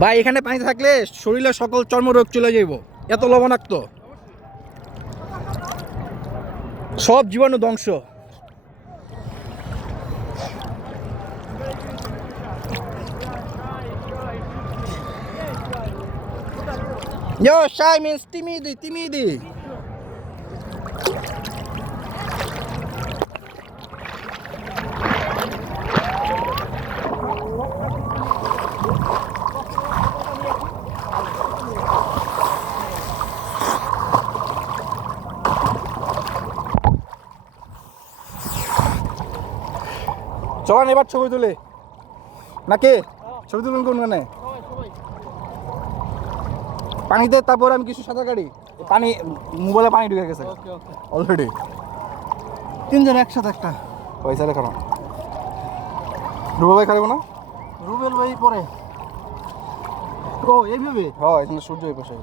ভাই এখানে পানিতে থাকলে শরীরের সকল চর্মরোগ চলে যাইব, এত লবণাক্ত, সব জীবাণু ধ্বংস। Yo, shy means timidi, timidi. চলেন এবার ছবি তুলে নাকি? ছবি তুলুন কোনখানে? পানিতে, তারপর আমি কিছু সাঁতার কাটি। পানি, মোবাইলে পানি ঢুকে গেছে অলরেডি। তিনজন একসাথে একটা। পয়সা লেখা না, রুবেল ভাই খাবে না? রুবেল ভাই পরে ও এইভাবে হ্যাঁ, এখানে সূর্য এই পাশে।